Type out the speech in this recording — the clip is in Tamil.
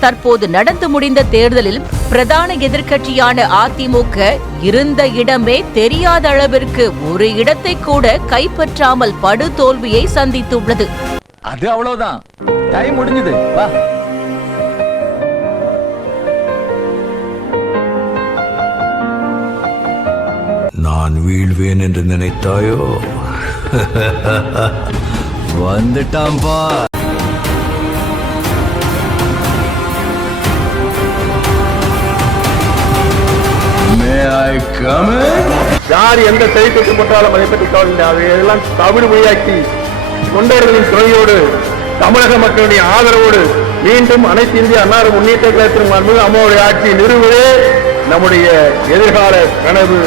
தற்போது நடந்து முடிந்த தேர்தலில் பிரதான எதிர்க்கட்சியான அதிமுக இருந்த இடமே தெரியாத அளவிற்கு ஒரு இடத்தை கூட கைப்பற்றாமல் படுதோல்வியை சந்தித்துள்ளது. அது அவ்வளவுதான், டைம் முடிஞ்சது. வா. நான் வீழ்வேன் என்று நினைத்தாயோ? வந்துட்டான் பா. யார் எந்த செய்திக்கு போட்டாலும் அதை பற்றி கவலை, அதையெல்லாம் தமிழ் மொழியாக்கி தொண்டர்களின் துணையோடு தமிழக மக்களுடைய ஆதரவோடு மீண்டும் அனைத்து இந்திய அன்னார முன்னேற்ற கழகத்தின் அம்மாவுடைய ஆட்சி நிறுவுவதே நம்முடைய எதிர்கால கனவு.